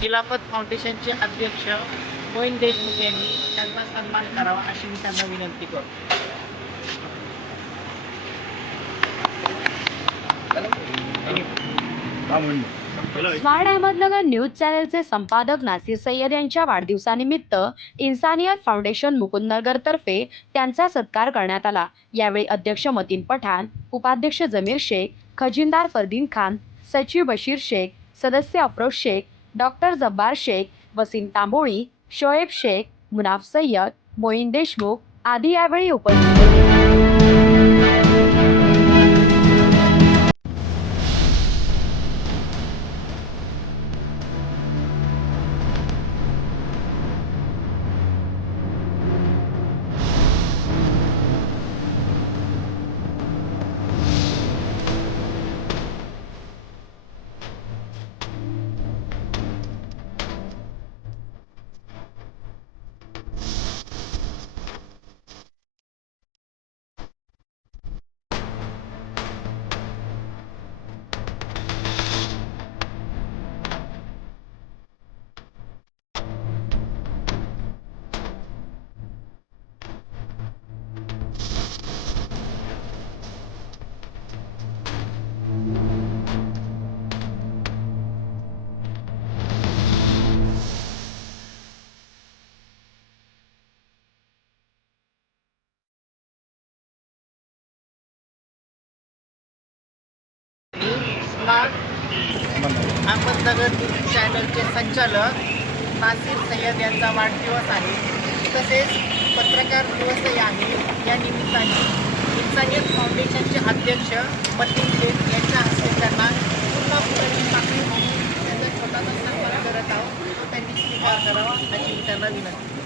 खिलाफत फाउंडेशनचे अध्यक्ष मोईन देशमुख यांनी त्यांचा सन्मान करावा अशी मी त्यांना विनंती करतो. स्मार्ट अहमदनगर न्यूज चॅनलचे संपादक नासिर सय्यद यांच्या वाढदिवसानिमित्त इन्सानियत फाउंडेशन मुकुंदनगर तर्फे त्यांचा सत्कार करण्यात आला. यावेळी अध्यक्ष मतीन पठाण, उपाध्यक्ष जमीर शेख, खजिनदार फरदीन खान, सचिव बशीर शेख, सदस्य अफरोज शेख, डॉक्टर जब्बार शेख, वसीम तांबोळी, शोएब शेख, मुनाफ सय्यद, मोईन देशमुख आदी यावेळी उपस्थित होते. स्मार्ट अहमदनगर न्यूज चॅनलचे संचालक नासिर सय्यद यांचा वाढदिवस आहे. तसेच पत्रकार दिवसही आहे. या निमित्ताने इन्सानियत फाउंडेशनचे अध्यक्ष मतीन शेख यांच्या हस्ते त्यांना पूर्ण पुरवणी पाकळी म्हणून त्यांचा छोटासा सन्मान करत आहोत. तो त्यांनी स्वीकार करावा अशी मी त्यांना विनंती.